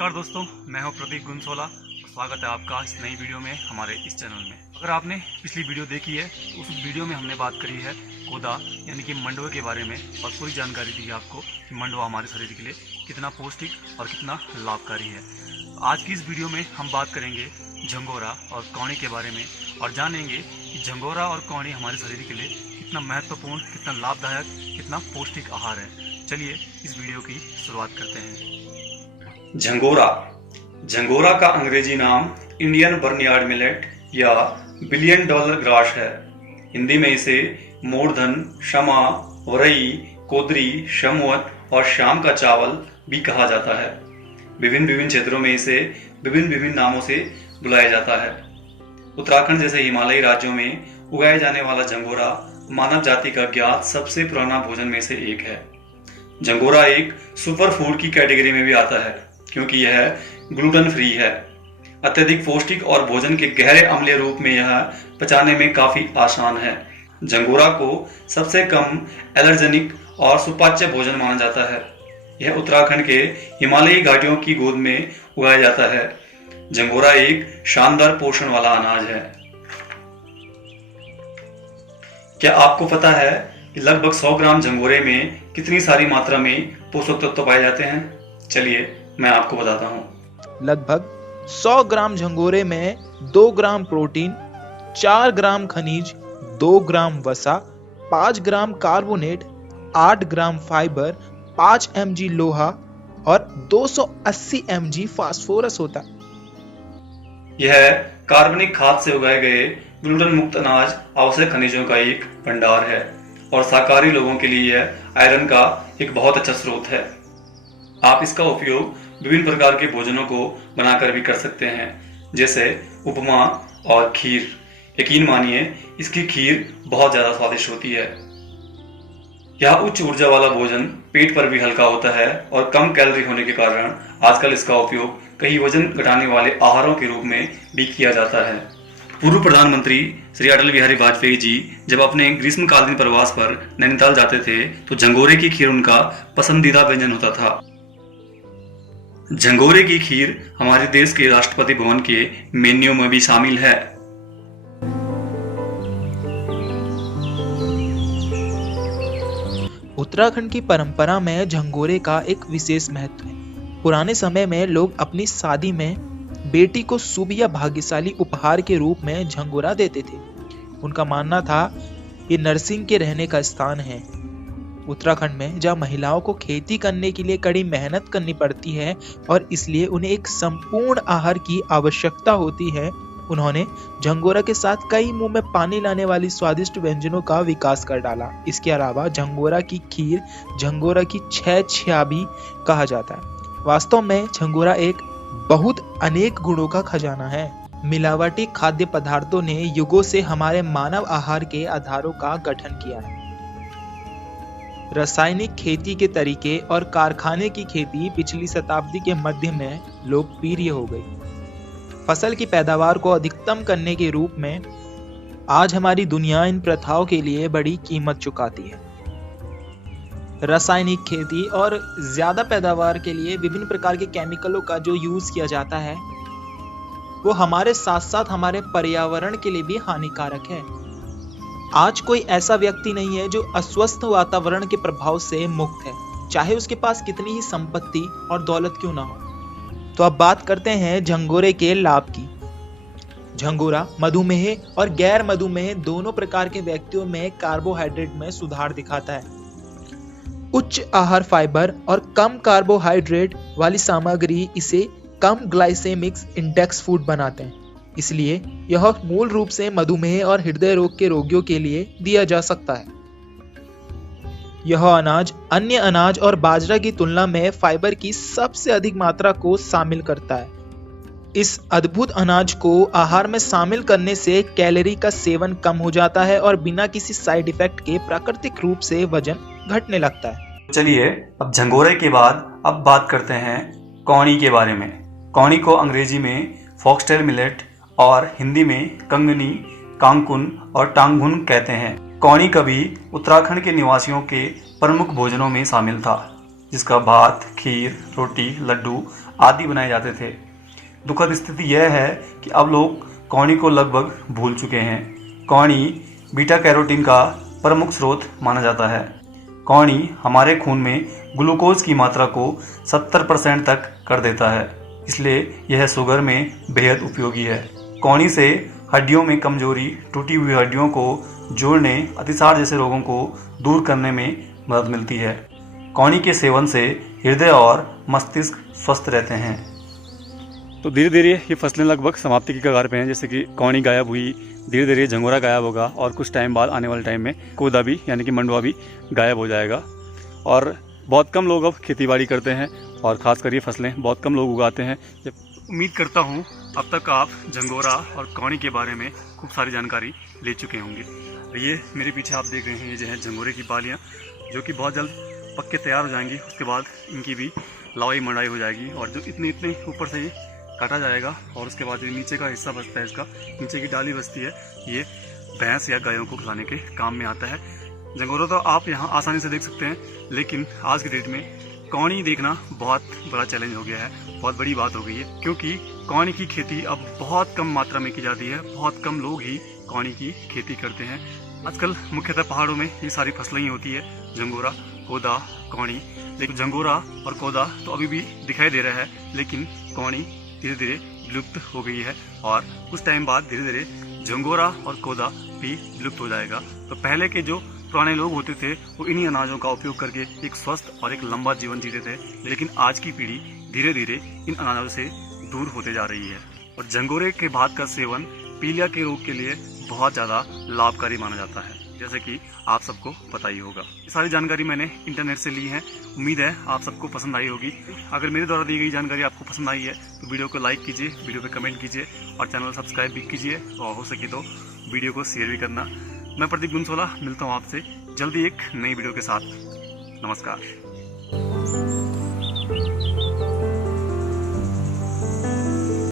नमस्कार दोस्तों, मैं हूं प्रदीप गुंसोला। स्वागत है आपका इस नई वीडियो में हमारे इस चैनल में। अगर आपने पिछली वीडियो देखी है तो उस वीडियो में हमने बात करी है कोदा यानी कि मंडुए के बारे में और पूरी जानकारी दी है आपको कि मंडुआ हमारे शरीर के लिए कितना पौष्टिक और कितना लाभकारी है। आज की इस वीडियो में हम बात करेंगे झंगोरा और कौड़ी के बारे में और जानेंगे कि झंगोरा और कौड़ी हमारे शरीर के लिए कितना महत्वपूर्ण, कितना लाभदायक, कितना पौष्टिक आहार है। चलिए इस वीडियो की शुरुआत करते हैं। झंगोरा। झंगोरा का अंग्रेजी नाम इंडियन बर्नयार्ड मिलेट या $1 बिलियन ग्रास है। हिंदी में इसे मोरधन, शमा, वरई, कोदरी, शमवत और शाम का चावल भी कहा जाता है। विभिन्न विभिन्न क्षेत्रों में इसे विभिन्न विभिन्न नामों से बुलाया जाता है। उत्तराखंड जैसे हिमालयी राज्यों में उगाए जाने वाला झंगोरा मानव जाति का ज्ञात सबसे पुराना भोजन में से एक है। झंगोरा एक सुपर फूड की कैटेगरी में भी आता है क्योंकि यह ग्लूटेन फ्री है। अत्यधिक पौष्टिक और भोजन के गहरे अम्लीय रूप में यह पचाने में काफी आसान है। झंगोरा को सबसे कम एलर्जेनिक और सुपाच्य भोजन माना जाता है। यह उत्तराखंड के हिमालयी घाटियों की गोद में उगाया जाता है। झंगोरा एक शानदार पोषण वाला अनाज है। क्या आपको पता है कि लगभग 100 ग्राम झंगोरे में कितनी सारी मात्रा में पोषक तत्व पाए जाते हैं? चलिए मैं आपको बताता हूँ। लगभग 100 ग्राम झंगोरे में 2 ग्राम प्रोटीन, 4 ग्राम खनिज, 2 ग्राम वसा, 5 ग्राम कार्बोनेट, 8 ग्राम फाइबर, 5 mg लोहा और 280 mg फास्फोरस होता है। यह कार्बनिक खाद से उगाए गए ग्लूटेन मुक्त अनाज आवश्यक खनिजों का एक भंडार है और शाकाहारी लोगों के लिए यह आयरन का एक बहुत अच्छा स्रोत है। आप इसका उपयोग विभिन्न प्रकार के भोजनों को बनाकर भी कर सकते हैं, जैसे उपमा और खीर। यकीन मानिए इसकी खीर बहुत ज्यादा स्वादिष्ट होती है। यह उच्च ऊर्जा वाला भोजन पेट पर भी हल्का होता है और कम कैलोरी होने के कारण आजकल इसका उपयोग कई वजन घटाने वाले आहारों के रूप में भी किया जाता है। पूर्व प्रधानमंत्री श्री अटल बिहारी वाजपेयी जी जब अपने ग्रीष्मकालीन प्रवास पर नैनीताल जाते थे तो झंगोरे की खीर उनका पसंदीदा व्यंजन होता था। झंगोरे की खीर हमारे देश के राष्ट्रपति भवन के मेन्यू में भी शामिल है। उत्तराखंड की परंपरा में झंगोरे का एक विशेष महत्व है। पुराने समय में लोग अपनी शादी में बेटी को शुभ या भाग्यशाली उपहार के रूप में झंगोरा देते थे। उनका मानना था ये नरसिंह के रहने का स्थान है। उत्तराखंड में जहाँ महिलाओं को खेती करने के लिए कड़ी मेहनत करनी पड़ती है और इसलिए उन्हें एक संपूर्ण आहार की आवश्यकता होती है, उन्होंने झंगोरा के साथ कई मुंह में पानी लाने वाली स्वादिष्ट व्यंजनों का विकास कर डाला। इसके अलावा झंगोरा की खीर झंगोरा की 6 छिया भी कहा जाता है। वास्तव में झंगोरा एक बहुत अनेक गुणों का खजाना है। मिलावटी खाद्य पदार्थों ने युगों से हमारे मानव आहार के आधारों का गठन किया है। रासायनिक खेती के तरीके और कारखाने की खेती पिछली शताब्दी के मध्य में लोकप्रिय हो गई। फसल की पैदावार को अधिकतम करने के रूप में आज हमारी दुनिया इन प्रथाओं के लिए बड़ी कीमत चुकाती है। रासायनिक खेती और ज्यादा पैदावार के लिए विभिन्न प्रकार के केमिकलों का जो यूज किया जाता है वो हमारे साथ साथ हमारे पर्यावरण के लिए भी हानिकारक है। आज कोई ऐसा व्यक्ति नहीं है जो अस्वस्थ वातावरण के प्रभाव से मुक्त है, चाहे उसके पास कितनी ही संपत्ति और दौलत क्यों ना हो। तो अब बात करते हैं झंगोरे के लाभ की। झंगोरा मधुमेह और गैर मधुमेह दोनों प्रकार के व्यक्तियों में कार्बोहाइड्रेट में सुधार दिखाता है। उच्च आहार फाइबर और कम कार्बोहाइड्रेट वाली सामग्री इसे कम ग्लाइसेमिक इंडेक्स फूड बनाते हैं, इसलिए यह मूल रूप से मधुमेह और हृदय रोग के रोगियों के लिए दिया जा सकता है। यह अनाज अन्य अनाज और बाजरा की तुलना में फाइबर की सबसे अधिक मात्रा को शामिल करता है। इस अद्भुत अनाज को आहार में शामिल करने से कैलोरी का सेवन कम हो जाता है और बिना किसी साइड इफेक्ट के प्राकृतिक रूप से वजन घटने लगता है। चलिए अब झंगोरे के बाद अब बात करते हैं कौड़ी के बारे में। कौड़ी को अंग्रेजी में फॉक्सटेल मिलेट और हिंदी में कंगनी, कांकुन और टांगुन कहते हैं। कौड़ी कभी उत्तराखंड के निवासियों के प्रमुख भोजनों में शामिल था, जिसका भात, खीर, रोटी, लड्डू आदि बनाए जाते थे। दुखद स्थिति यह है कि अब लोग कौड़ी को लगभग भूल चुके हैं। कौड़ी बीटा कैरोटीन का प्रमुख स्रोत माना जाता है। कौड़ी हमारे खून में ग्लूकोज की मात्रा को 70% तक कर देता है, इसलिए यह शुगर में बेहद उपयोगी है। कौड़ी से हड्डियों में कमजोरी, टूटी हुई हड्डियों को जोड़ने, अतिसार जैसे रोगों को दूर करने में मदद मिलती है। कौड़ी के सेवन से हृदय और मस्तिष्क स्वस्थ रहते हैं। तो धीरे धीरे ये फसलें लगभग समाप्ति की कगार पे हैं। जैसे कि कौड़ी गायब हुई, धीरे धीरे झंगोरा गायब होगा और कुछ टाइम बाद आने वाले टाइम में कोदा भी यानी कि मंडवा भी गायब हो जाएगा। और बहुत कम लोग अब खेतीबाड़ी करते हैं और ख़ासकर ये फसलें बहुत कम लोग उगाते हैं। उम्मीद करता हूँ अब तक आप झंगोरा और कौड़ी के बारे में खूब सारी जानकारी ले चुके होंगे। ये मेरे पीछे आप देख रहे हैं, ये जो है झंगोरे की बालियाँ, जो कि बहुत जल्द पक के तैयार हो जाएंगी। उसके बाद इनकी भी लवाई मंडाई हो जाएगी और जो इतने ऊपर से ये काटा जाएगा और उसके बाद ये नीचे का हिस्सा बचता है, इसका नीचे की डाली बचती है, ये भैंस या गायों को खिलाने के काम में आता है। झंगोरा तो आप यहाँ आसानी से देख सकते हैं, लेकिन आज की डेट में कौड़ी देखना बहुत बड़ा चैलेंज हो गया है, बहुत बड़ी बात हो गई है, क्योंकि कौड़ी की खेती अब बहुत कम मात्रा में की जाती है। बहुत कम लोग ही कौड़ी की खेती करते हैं। आजकल मुख्यतः पहाड़ों में ये सारी फसलें ही होती है, झंगोरा, कोदा, कौड़ी। लेकिन झंगोरा और कोदा तो अभी भी दिखाई दे रहा है, लेकिन कौड़ी धीरे धीरे विलुप्त हो गई है और कुछ टाइम बाद धीरे धीरे झंगोरा और कोदा भी विलुप्त हो जाएगा। तो पहले के जो पुराने लोग होते थे वो इन्हीं अनाजों का उपयोग करके एक स्वस्थ और एक लंबा जीवन जीते थे, लेकिन आज की पीढ़ी धीरे धीरे इन अनाजों से दूर होते जा रही है। और झंगोरे के भात का सेवन पीलिया के रोग के लिए बहुत ज़्यादा लाभकारी माना जाता है, जैसे कि आप सबको पता ही होगा। ये सारी जानकारी मैंने इंटरनेट से ली है, उम्मीद है आप सबको पसंद आई होगी। अगर मेरे द्वारा दी गई जानकारी आपको पसंद आई है तो वीडियो को लाइक कीजिए, वीडियो पे कमेंट कीजिए और चैनल सब्सक्राइब भी कीजिए और हो सके तो वीडियो को शेयर भी करना। मैं प्रदीप गुंसोला मिलता हूँ आपसे जल्दी एक नई वीडियो के साथ। नमस्कार।